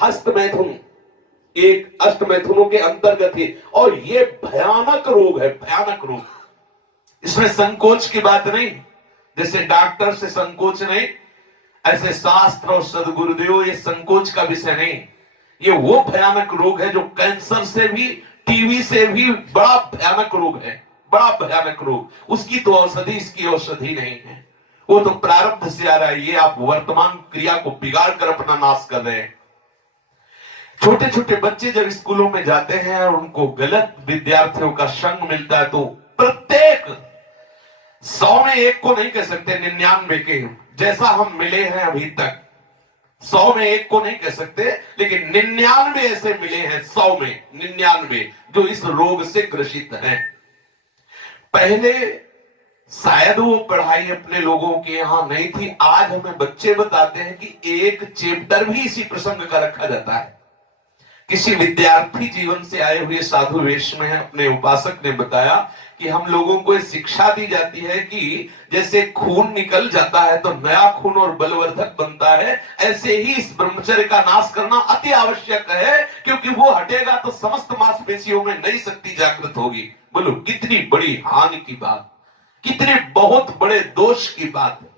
हस्त मैथुन एक अष्ट मैथुनों के अंतर्गत है और ये भयानक रोग है, भयानक रोग। इसमें संकोच की बात नहीं, जैसे डॉक्टर से संकोच नहीं, ऐसे शास्त्र और सदगुरुदेव ये संकोच का विषय नहीं। ये वो भयानक रोग है जो कैंसर से भी, टीबी से भी बड़ा भयानक रोग है, बड़ा भयानक रोग। उसकी तो औषधि, इसकी औषधि नहीं है। वो तो प्रारब्ध से आ रहा है। ये आप वर्तमान क्रिया को बिगाड़ कर अपना नाश कर रहे हैं। छोटे छोटे बच्चे जब स्कूलों में जाते हैं और उनको गलत विद्यार्थियों का संग मिलता है तो प्रत्येक 100 में एक को नहीं कह सकते, 99 के जैसा हम मिले हैं अभी तक, 100 में एक को नहीं कह सकते, लेकिन 99 ऐसे मिले हैं, 100 में 99 जो इस रोग से ग्रसित हैं। पहले शायद वो पढ़ाई अपने लोगों के यहां नहीं थी। आज हमें बच्चे बताते हैं कि एक चैप्टर भी इसी प्रसंग का रखा जाता है। किसी विद्यार्थी जीवन से आए हुए साधु वेश में अपने उपासक ने बताया कि हम लोगों को शिक्षा दी जाती है कि जैसे खून निकल जाता है तो नया खून और बलवर्धक बनता है, ऐसे ही इस ब्रह्मचर्य का नाश करना अति आवश्यक है, क्योंकि वो हटेगा तो समस्त मांसपेशियों में नई शक्ति जागृत होगी। बोलो कितनी बड़ी हानि की बात, कितने बहुत बड़े दोष की बात है।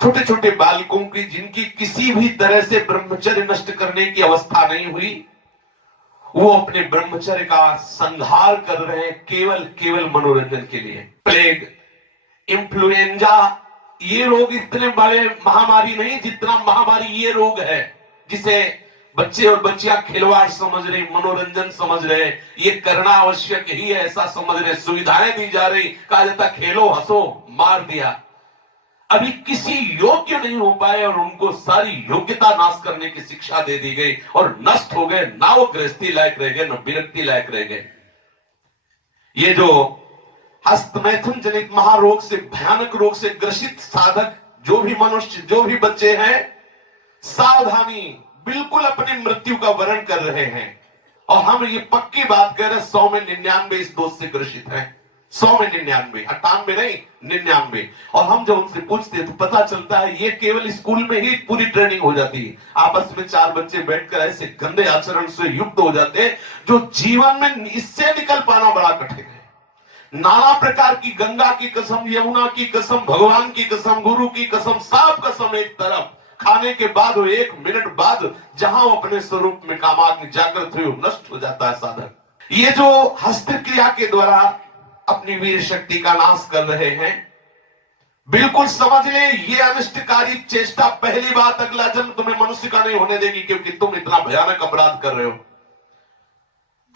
छोटे छोटे बालकों की जिनकी किसी भी तरह से ब्रह्मचर्य नष्ट करने की अवस्था नहीं हुई, वो अपने ब्रह्मचर्य का संहार कर रहे हैं केवल केवल मनोरंजन के लिए। प्लेग, इन्फ्लुएंजा, ये रोग इतने बड़े महामारी नहीं जितना महामारी ये रोग है, जिसे बच्चे और बच्चियां खिलवाड़ समझ रहे, मनोरंजन समझ रहे, ये करना आवश्यक ही है ऐसा समझ रहे, सुविधाएं दी जा रही, कहा जाता खेलो हंसो, मार दिया। अभी किसी योग्य नहीं हो पाए और उनको सारी योग्यता नाश करने की शिक्षा दे दी गई और नष्ट हो गए। ना वो गृहस्थी लायक रह गए, न विरक्ति लायक रह गए। ये जो हस्तमैथुन जनित महारोग से, भयानक रोग से ग्रसित साधक जो भी मनुष्य, जो भी बच्चे हैं, सावधानी, बिल्कुल अपनी मृत्यु का वर्ण कर रहे हैं। और हम ये पक्की बात कह रहे हैं 100 में 99 इस दोष से ग्रसित हैं। 100 में 99, 98 नहीं, 99। और हम जब उनसे पूछते हैं तो पता चलता है ये केवल स्कूल में ही पूरी ट्रेनिंग हो जाती है। आपस में 4 बच्चे बैठकर ऐसे गंदे आचरण से युक्त हो जाते हैं जो जीवन में इससे निकल पाना बड़ा कठिन है। नाना प्रकार की, गंगा की कसम, यमुना की कसम, भगवान की कसम, गुरु की कसम, सब कसम एक तरफ, खाने के बाद 1 मिनट बाद जहां वो अपने स्वरूप में कामाग्नि जागृत हुई नष्ट हो जाता है साधक। ये जो हस्त क्रिया के द्वारा अपनी वीर शक्ति का नाश कर रहे हैं, बिल्कुल समझ ले ये अनिष्टकारी चेष्टा पहली बात अगला जन्म तुम्हें मनुष्य का नहीं होने देगी, क्योंकि तुम इतना भयानक अपराध कर रहे हो।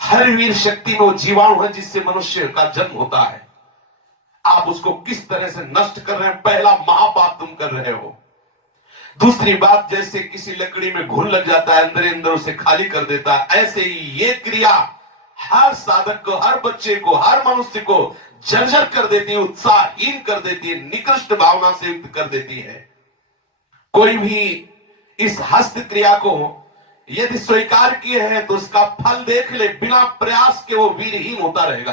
हर वीर शक्ति में वो जीवाणु है जिससे मनुष्य का जन्म होता है। आप उसको किस तरह से नष्ट कर रहे हैं, पहला महापाप तुम कर रहे हो। दूसरी बात, जैसे किसी लकड़ी में घुन लग जाता है, अंदर अंदर उसे खाली कर देता है, ऐसे ही ये क्रिया हर साधक को, हर बच्चे को, हर मनुष्य को जर्जर कर देती है, उत्साहहीन कर देती है, निकृष्ट भावना से युक्त कर देती है। कोई भी इस हस्त क्रिया को यदि स्वीकार किए हैं तो उसका फल देख ले, बिना प्रयास के वो वीरहीन होता रहेगा।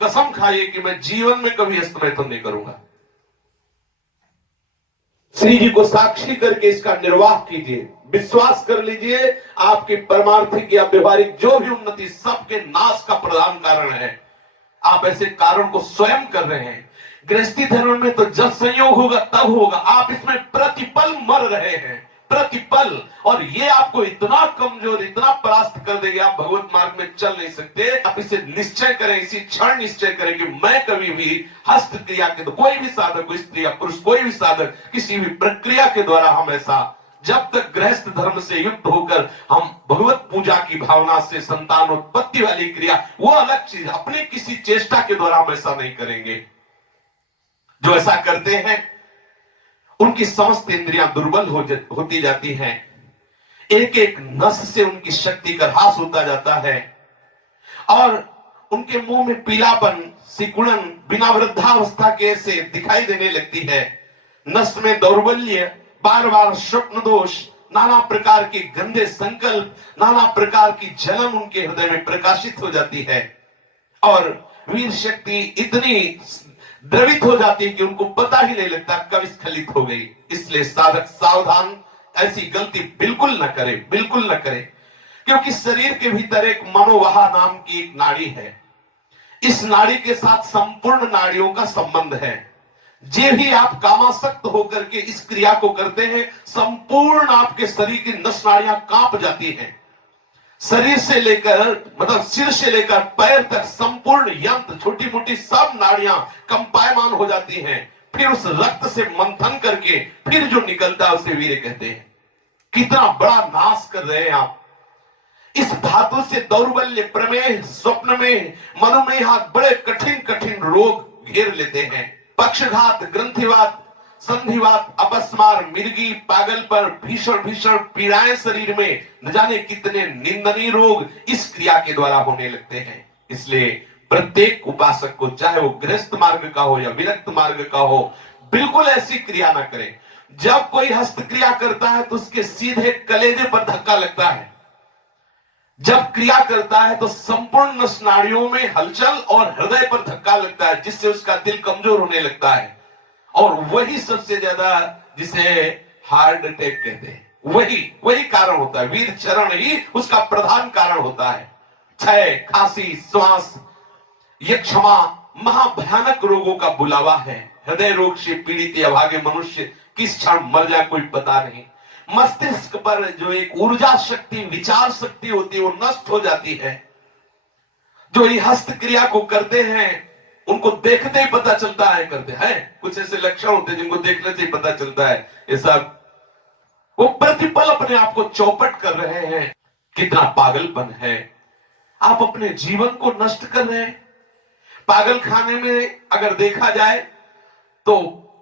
कसम खाइए कि मैं जीवन में कभी हस्तमैथुन नहीं करूंगा। श्री जी को साक्षी करके इसका निर्वाह कीजिए, विश्वास कर लीजिए आपकी परमार्थिक या व्यवहारिक जो भी उन्नति सबके नाश का प्रधान कारण है। आप ऐसे कारण को स्वयं कर रहे हैं। गृहस्थी धर्म में तो जब संयोग होगा तब होगा, आप इसमें प्रतिपल मर रहे हैं, प्रतिपल। और ये आपको इतना कमजोर, इतना परास्त कर देगा, आप भगवत मार्ग में चल नहीं सकते। आप इसे निश्चय करें, इसी क्षण निश्चय करें कि मैं कभी भी हस्त क्रिया के, तो कोई भी साधक, स्त्री या पुरुष, कोई भी साधक किसी भी प्रक्रिया के द्वारा हम ऐसा, जब तक गृहस्थ धर्म से युक्त होकर हम भगवत पूजा की भावना से संतान उत्पत्ति वाली क्रिया, वो अलग चीज, अपने किसी चेष्टा के द्वारा हम ऐसा नहीं करेंगे। जो ऐसा करते हैं उनकी समस्त इंद्रियां दुर्बल होती जाती हैं, एक एक नस से उनकी शक्ति का ह्रास होता जाता है और उनके मुंह में पीलापन, सिकुड़न बिना वृद्धावस्था के से दिखाई देने लगती है। नस में दौर्बल्य, बार बार स्वप्न दोष, नाना प्रकार के गंदे संकल्प, नाना प्रकार की जलन उनके हृदय में प्रकाशित हो जाती है और वीर शक्ति इतनी द्रवित हो जाती है कि उनको पता ही नहीं लगता कब स्खलित हो गई। इसलिए साधक सावधान, ऐसी गलती बिल्कुल न करे, बिल्कुल न करे। क्योंकि शरीर के भीतर एक मनोवाह नाम की एक नाड़ी है। इस नाड़ी के साथ संपूर्ण नाड़ियों का संबंध है। जे भी आप कामासक्त होकर के इस क्रिया को करते हैं, संपूर्ण आपके शरीर की नस नाड़ियां कांप जाती हैं। शरीर से लेकर मतलब सिर से लेकर पैर तक संपूर्ण यंत्र, छोटी मोटी सब नाड़ियां कंपायमान हो जाती हैं। फिर उस रक्त से मंथन करके फिर जो निकलता है उसे वीर्य कहते हैं। कितना बड़ा नाश कर रहे हैं आप। इस धातु से दौर्बल्य, प्रमेह, स्वप्न में, मनोमय बड़े कठिन कठिन रोग घेर लेते हैं। पक्षघात, ग्रंथिवात, संधिवात, अपस्मार, मिर्गी, पागल पर भीषण भीषण पीड़ाएं शरीर में, न जाने कितने निंदनीय रोग इस क्रिया के द्वारा होने लगते हैं। इसलिए प्रत्येक उपासक को, चाहे वो गृहस्थ मार्ग का हो या विरक्त मार्ग का हो, बिल्कुल ऐसी क्रिया ना करें। जब कोई हस्त क्रिया करता है तो उसके सीधे कलेजे पर धक्का लगता है। जब क्रिया करता है तो संपूर्ण नस नाड़ियों में हलचल और हृदय पर धक्का लगता है, जिससे उसका दिल कमजोर होने लगता है। और वही सबसे ज्यादा जिसे हार्ट अटैक कहते हैं, वही कारण होता है। वीर चरण ही उसका प्रधान कारण होता है। क्षय, खांसी, श्वास, ये क्षमा महाभयानक रोगों का बुलावा है। हृदय रोग से पीड़ित अभागे मनुष्य किस क्षण मर जाए कोई पता नहीं। मस्तिष्क पर जो एक ऊर्जा शक्ति, विचार शक्ति होती है, वो नष्ट हो जाती है। जो ये हस्त क्रिया को करते हैं उनको देखते ही पता चलता है करते हैं। कुछ ऐसे लक्षण होते हैं जिनको देखने से ही पता चलता है ये सब वो प्रतिपल अपने आप को चौपट कर रहे हैं। कितना पागलपन है। आप अपने जीवन को नष्ट कर रहे हैं। पागल खाने में अगर देखा जाए तो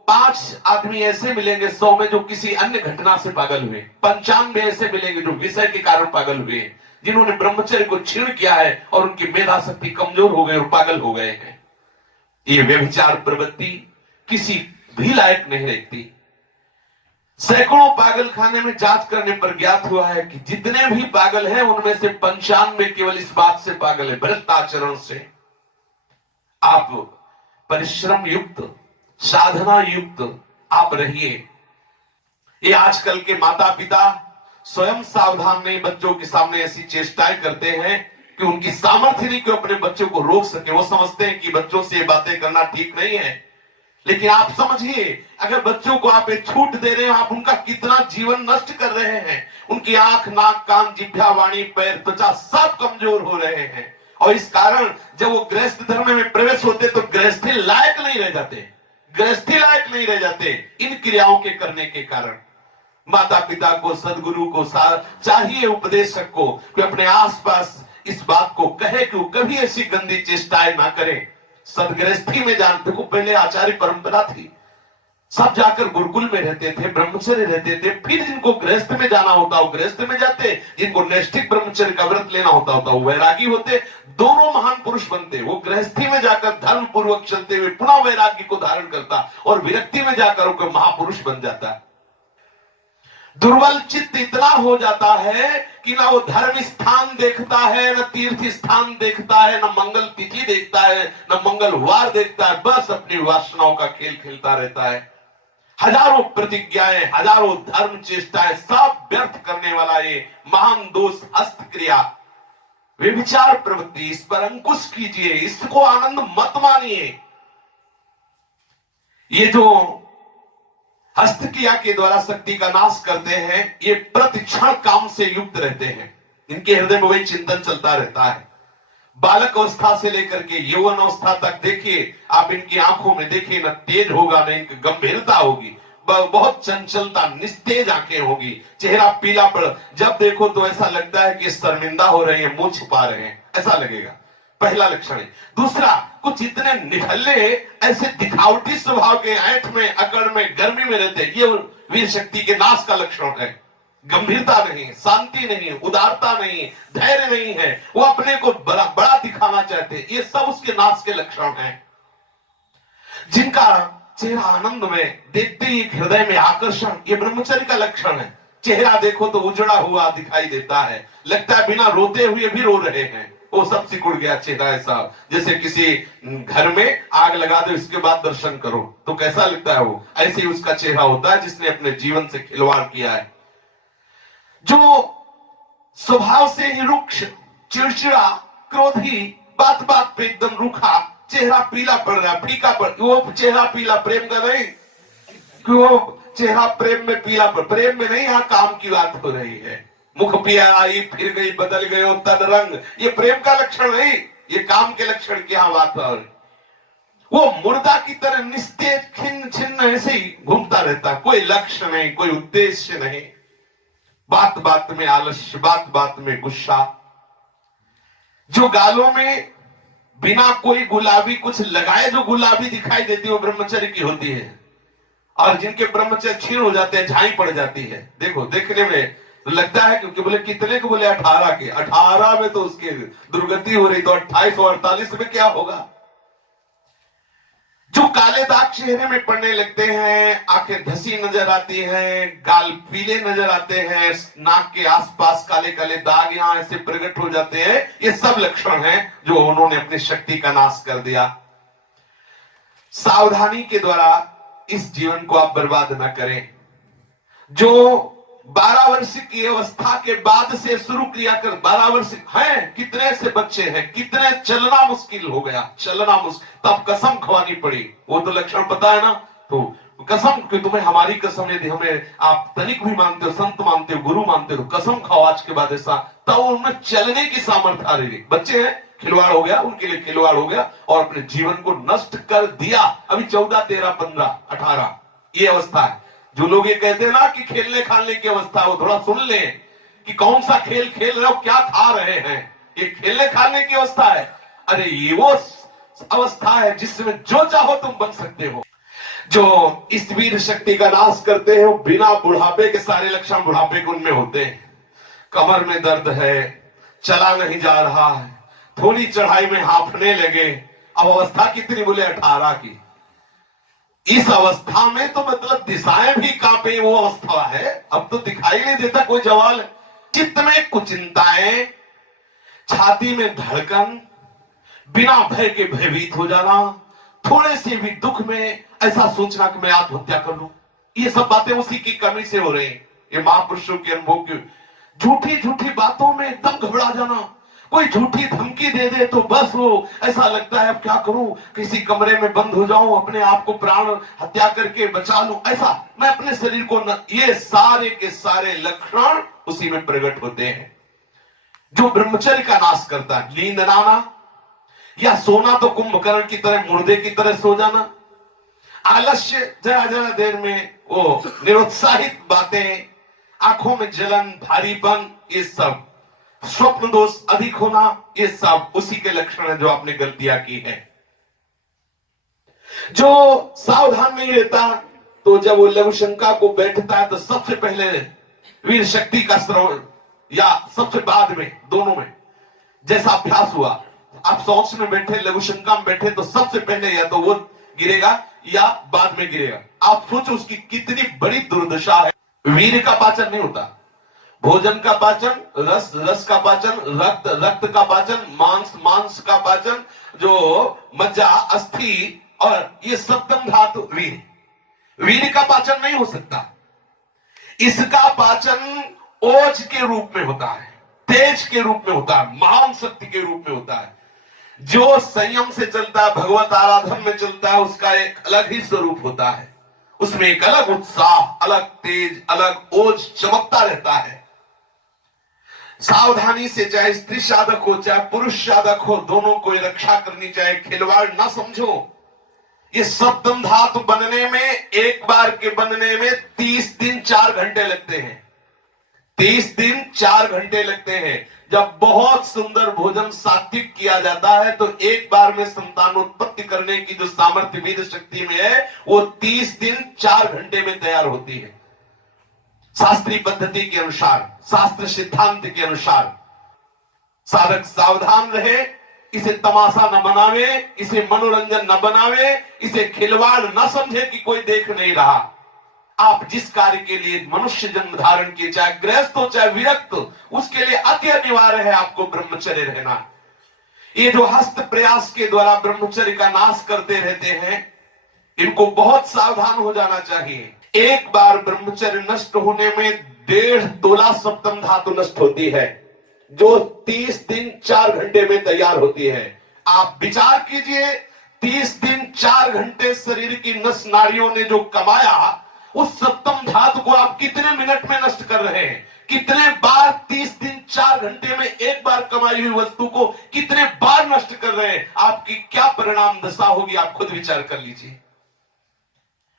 5 आदमी ऐसे मिलेंगे 100 में जो किसी अन्य घटना से पागल हुए। 95 ऐसे मिलेंगे जो विषय के कारण पागल हुए, जिन्होंने ब्रह्मचर्य को छीण किया है और उनकी मेधा शक्ति कमजोर हो गई और पागल हो गए हैं। ये व्यभिचार प्रवृत्ति किसी भी लायक नहीं रहती। सैकड़ों पागल खाने में जांच करने पर ज्ञात हुआ है कि जितने भी पागल हैं उनमें से 95 केवल इस बात से पागल है, भ्रष्ट आचरण से। आप परिश्रम युक्त, साधना युक्त आप रहिए। ये आजकल के माता पिता स्वयं सावधान नहीं, बच्चों के सामने ऐसी चेष्टाएं करते हैं कि उनकी सामर्थ्य नहीं कि अपने बच्चों को रोक सके। वो समझते हैं कि बच्चों से ये बातें करना ठीक नहीं है। लेकिन आप समझिए, अगर बच्चों को आप एक छूट दे रहे हो, आप उनका कितना जीवन नष्ट कर रहे हैं। उनकी आंख, नाक, कान, जिह्वा, वाणी, पैर, त्वचा सब कमजोर हो रहे हैं। और इस कारण जब वो गृहस्थ धर्म में प्रवेश होते तो गृहस्थी लायक नहीं रह जाते, गृहस्थी लायक नहीं रह जाते इन क्रियाओं के करने के कारण। माता पिता को, सदगुरु को चाहिए, उपदेशक को, कि अपने आसपास इस बात को कहे कि वो कभी ऐसी गंदी चेष्टाएं ना करें। सदगृहस्थी में जानते को पहले आचार्य परंपरा थी, सब जाकर गुरुकुल में रहते थे, ब्रह्मचर्य रहते थे। फिर जिनको गृहस्थ में जाना होता वो गृहस्थ में जाते, जिनको नैष्ठिक ब्रह्मचर्य का व्रत लेना होता वो वैरागी होते। दोनों महान पुरुष बनते। वो गृहस्थी में जाकर धर्म पूर्वक चलते हुए पुनः वैराग्य को धारण करता और विरक्ति में जाकर वो महापुरुष बन जाता। दुर्बल चित्त इतना हो जाता है कि ना वो धर्म स्थान देखता है, न तीर्थ स्थान देखता है, न मंगल तिथि देखता है, न मंगलवार देखता है। बस अपनी वासनाओं का खेल खेलता रहता है। हजारों प्रतिज्ञाएं, हजारों धर्म चेष्टाएं सब व्यर्थ करने वाला ये महान दोष हस्त क्रिया, व्यभिचार प्रवृत्ति, इस पर अंकुश कीजिए, इसको आनंद मत मानिए। ये जो हस्त क्रिया के द्वारा शक्ति का नाश करते हैं, ये प्रतिक्षण काम से युक्त रहते हैं। इनके हृदय में वही चिंतन चलता रहता है। बालक अवस्था से लेकर के यौवन अवस्था तक देखिए आप, इनकी आंखों में देखिए न तेज होगा न इनकी गंभीरता होगी, बहुत चंचलता, निस्तेज आंखें होगी, चेहरा पीला पड़, जब देखो तो ऐसा लगता है कि शर्मिंदा हो रहे हैं, मुंह छिपा रहे हैं, ऐसा लगेगा। पहला लक्षण है। दूसरा, कुछ इतने निठल्ले, ऐसे दिखावटी स्वभाव के, ऐंठ में, अकड़ में, गर्मी में रहते, ये वीर शक्ति के नाश का लक्षण है। गंभीरता नहीं, शांति नहीं, उदारता नहीं, धैर्य नहीं है, वो अपने को बड़ा दिखाना चाहते, ये सब उसके नाश के लक्षण हैं। जिनका चेहरा आनंद में, देखते ही हृदय में आकर्षण, ये ब्रह्मचर्य का लक्षण है। चेहरा देखो तो उजड़ा हुआ दिखाई देता है, लगता है बिना रोते हुए भी रो रहे हैं। वो सब सिकुड़ गया चेहरा, ऐसा जैसे किसी घर में आग लगा दो, इसके बाद दर्शन करो तो कैसा लगता है वो, ऐसे ही उसका चेहरा होता है जिसने अपने जीवन से खिलवाड़ किया है। जो स्वभाव से ही रुक्ष, चिड़चिड़ा, क्रोधी, बात बात पे एकदम रूखा, चेहरा पीला पड़ रहा, फीका पड़, वो चेहरा पीला प्रेम का नहीं कि वो चेहरा प्रेम में पीला पड़, प्रेम में नहीं, यहां काम की बात हो रही है। मुख पिया आई फिर गई बदल गए तन रंग, ये प्रेम का लक्षण नहीं, ये काम के लक्षण की यहां बात हो रही। वो मुर्दा की तरह निस्तेज खिन्न छिन्न ऐसे ही घूमता रहता, कोई लक्ष्य नहीं, कोई उद्देश्य नहीं, बात बात में आलस्य, बात बात में गुस्सा। जो गालों में बिना कोई गुलाबी कुछ लगाए जो गुलाबी दिखाई देती है वो ब्रह्मचर्य की होती है, और जिनके ब्रह्मचर्य क्षीण हो जाते हैं, झाई पड़ जाती है। देखो देखने में तो लगता है क्योंकि बोले कितने को, बोले 18 के, 18 में तो उसकी दुर्गति हो रही, तो 28 और 48 में क्या होगा। जो काले दाग चेहरे में पड़ने लगते हैं, आंखें धसी नजर आती हैं, गाल पीले नजर आते हैं, नाक के आसपास काले काले दाग यहां ऐसे प्रकट हो जाते हैं, ये सब लक्षण हैं जो उन्होंने अपनी शक्ति का नाश कर दिया। सावधानी के द्वारा इस जीवन को आप बर्बाद ना करें। जो 12 वर्ष की अवस्था के बाद से शुरू क्रिया कर, 12 वर्ष हैं, कितने से बच्चे हैं, कितने चलना मुश्किल हो गया, चलना मुश्किल, तब कसम खवानी पड़ी। वो तो लक्षण पता है ना, तो कसम कि तुम्हें हमारी कसम, यदि हमें आप तनिक भी मानते हो, संत मानते हो, गुरु मानते हो, कसम खाओ आज के बाद ऐसा, तब उनमें चलने की सामर्थ्य आ रही। बच्चे हैं, खिलवाड़ हो गया, उनके लिए खिलवाड़ हो गया और अपने जीवन को नष्ट कर दिया। अभी 14, 13, 15, 18 ये अवस्था है। जो लोग ये कहते हैं ना कि खेलने खाने की अवस्था, वो थोड़ा सुन लें कि कौन सा खेल खेल रहे हो, क्या खा रहे हैं। ये खेलने खाने की अवस्था है। अरे ये वो अवस्था है जिसमें जो चाहो तुम बन सकते हो। जो इस वीर शक्ति का नाश करते हैं, बिना बुढ़ापे के सारे लक्षण बुढ़ापे के उनमें होते हैं। कमर में दर्द है, चला नहीं जा रहा है, थोड़ी चढ़ाई में हांफने लगे। अब अवस्था कितनी, बोले 18 की। इस अवस्था में तो मतलब दिशाएं भी कांपे, वो अवस्था है। अब तो दिखाई नहीं देता कोई जवाल। चित्त में कुचिंताएं, छाती में धड़कन, बिना भय के भयभीत हो जाना, थोड़े से भी दुख में ऐसा सोचना कि मैं आत्महत्या कर लूं, ये सब बातें उसी की कमी से हो रही हैं। ये महापुरुषों के अनुभव की झूठी झूठी बातों में एकदम घबरा जाना। कोई झूठी धमकी दे दे तो बस वो ऐसा लगता है अब क्या करूं, किसी कमरे में बंद हो जाऊं, अपने आप को प्राण हत्या करके बचा लूं, ऐसा मैं अपने शरीर को न, ये सारे के सारे लक्षण उसी में प्रकट होते हैं। जो ब्रह्मचर्य का नाश करता है, नींद ना आना या सोना तो कुंभकर्ण की तरह, मुर्दे की तरह सो जाना, आलस्य, जरा जरा देर में वो निरुत्साहित बातें, आंखों में जलन, भारीपन, ये सब, स्वप्न दोष अधिक होना, ये सब उसी के लक्षण है जो आपने गलतियां की है। जो सावधान नहीं रहता, तो जब वो लघु शंका को बैठता है तो सबसे पहले वीर शक्ति का श्रवण, या सबसे बाद में, दोनों में जैसा अभ्यास हुआ, आप शौच में बैठे, लघु शंका में बैठे, तो सबसे पहले या तो वो गिरेगा या बाद में गिरेगा। आप सोचो उसकी कितनी बड़ी दुर्दशा है। वीर का पाचन नहीं होता, भोजन का पाचन, रस रस का पाचन, रक्त रक्त का पाचन, मांस मांस का पाचन, जो मज्जा, अस्थि और ये सप्तम धातु वीर का पाचन नहीं हो सकता। इसका पाचन ओज के रूप में होता है, तेज के रूप में होता है, महान शक्ति के रूप में होता है। जो संयम से चलता है, भगवत आराधन में चलता है, उसका एक अलग ही स्वरूप होता है। उसमें एक अलग उत्साह, अलग तेज, अलग ओज चमकता रहता है। सावधानी से, चाहे स्त्री साधक हो चाहे पुरुष साधक हो, दोनों को रक्षा करनी चाहिए। खिलवाड़ ना समझो। ये सप्तम धातु बनने में, एक बार के बनने में 30 दिन 4 घंटे लगते हैं। 30 दिन 4 घंटे लगते हैं। जब बहुत सुंदर भोजन सात्विक किया जाता है तो एक बार में संतानोत्पत्ति करने की जो सामर्थ्य वीर शक्ति में है, वो 30 दिन 4 घंटे में तैयार होती है। शास्त्रीय पद्धति के अनुसार, शास्त्र सिद्धांत के अनुसार साधक सावधान रहे, इसे तमाशा न बनावे, इसे मनोरंजन न बनावे, इसे खिलवाड़ न समझे कि कोई देख नहीं रहा। आप जिस कार्य के लिए मनुष्य जन्म धारण किए, चाहे गृहस्थ हो चाहे विरक्त, उसके लिए अति अनिवार्य है आपको ब्रह्मचर्य रहना। ये जो हस्त प्रयास के द्वारा ब्रह्मचर्य का नाश करते रहते हैं, इनको बहुत सावधान हो जाना चाहिए। एक बार ब्रह्मचर्य नष्ट होने में 1.5 तोला सप्तम धातु नष्ट होती है, जो 30 दिन 4 घंटे में तैयार होती है। आप विचार कीजिए, 30 दिन 4 घंटे शरीर की नस नाड़ियों ने जो कमाया, उस सप्तम धातु को आप कितने मिनट में नष्ट कर रहे हैं? कितने बार 30 दिन 4 घंटे में एक बार कमाई हुई वस्तु को कितने बार नष्ट कर रहे हैं? आपकी क्या परिणाम दशा होगी, आप खुद विचार कर लीजिए।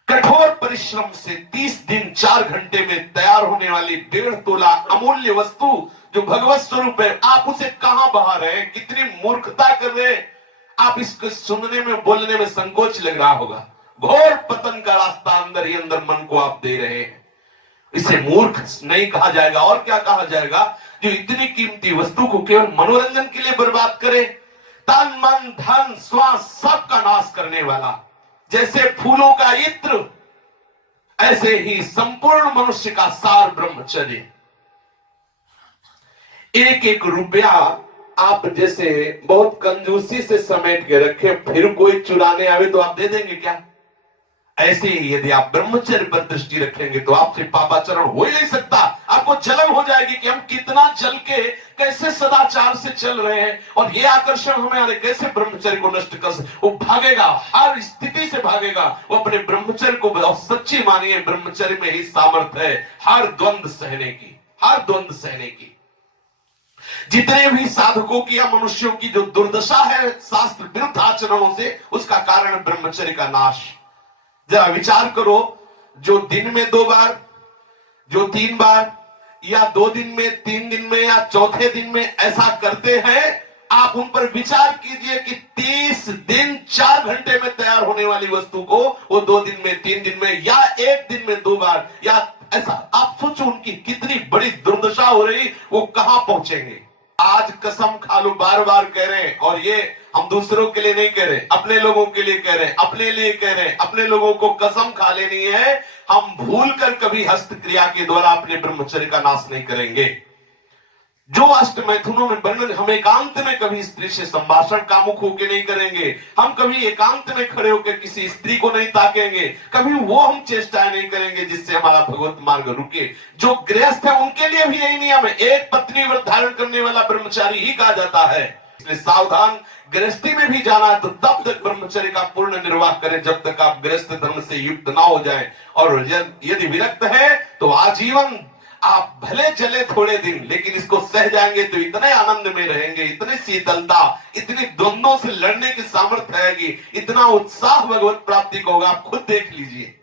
कठोर परिश्रम से 30 दिन 4 घंटे में तैयार होने वाली 1.5 तोला अमूल्य वस्तु जो भगवत स्वरूप है, आप उसे कहां बहा रहे हैं? कितनी मूर्खता कर रहे हैं आप। इसको सुनने में बोलने में संकोच लग रहा होगा। घोर पतन का रास्ता अंदर ही अंदर मन को आप दे रहे हैं। इसे मूर्ख नहीं कहा जाएगा और क्या कहा जाएगा? जो इतनी कीमती वस्तु को केवल मनोरंजन के लिए बर्बाद करे, तन मन धन श्वास सबका नाश करने वाला। जैसे फूलों का इत्र, ऐसे ही संपूर्ण मनुष्य का सार ब्रह्मचर्य। एक एक रुपया आप जैसे बहुत कंजूसी से समेट के रखे, फिर कोई चुराने आवे तो आप दे देंगे क्या? ऐसे ही यदि आप ब्रह्मचर्य पर दृष्टि रखेंगे तो आपसे पापाचरण हो ही नहीं सकता। आपको जलन हो जाएगी कि हम कितना जल के कैसे सदाचार से चल रहे हैं, और ये आकर्षण हमारे कैसे ब्रह्मचर्य को नष्ट कर। वो भागेगा, हर स्थिति से भागेगा। वो अपने ब्रह्मचर्य को, और सच्ची मानिए ब्रह्मचर्य में ही सामर्थ्य है हर द्वंद्व सहने की, हर द्वंद्व सहने की। जितने भी साधकों की या मनुष्यों की जो दुर्दशा है शास्त्र विरुद्ध आचरणों से, उसका कारण ब्रह्मचर्य का नाश। जरा विचार करो, जो दिन में 2 बार, जो 3 बार, या 2 दिन में, 3 दिन में, या चौथे दिन में ऐसा करते हैं, आप उन पर विचार कीजिए कि 30 दिन 4 घंटे में तैयार होने वाली वस्तु को वो 2 दिन में, 3 दिन में, या 1 दिन में 2 बार, या ऐसा आप सोचो उनकी कितनी बड़ी दुर्दशा हो रही, वो कहां पहुंचेंगे। आज कसम खा लो, बार बार कह रहे हैं, और ये हम दूसरों के लिए नहीं कह रहे, अपने लोगों के लिए कह रहे हैं, अपने लिए कह रहे हैं। अपने लोगों को कसम खा लेनी है, हम भूल कर कभी हस्त क्रिया के द्वारा अपने ब्रह्मचर्य का नाश नहीं करेंगे। जो अष्ट मैथुनों में वर्णन, हम एकांत में कभी स्त्री से संभाषण कामुक होकर नहीं करेंगे, हम कभी एकांत में खड़े होकर किसी स्त्री को नहीं ताकेंगे, कभी वो हम चेष्टाएं नहीं करेंगे जिससे हमारा भगवत मार्ग रुके। जो गृहस्थ है उनके लिए भी यही नियम है, एक पत्नी व्रत धारण करने वाला ब्रह्मचारी ही कहा जाता है। इसलिए सावधान, गृहस्थी में भी जाना है तो तब तक ब्रह्मचर्य का पूर्ण निर्वाह करें जब तक आप गृहस्थ धर्म से युक्त ना हो जाएं। और यदि विरक्त है तो आजीवन आप भले चले थोड़े दिन, लेकिन इसको सह जाएंगे तो इतने आनंद में रहेंगे, इतनी शीतलता, इतनी द्वंद्वों से लड़ने की सामर्थ्य आएगी, इतना उत्साह भगवत प्राप्ति को होगा। आप खुद देख लीजिए।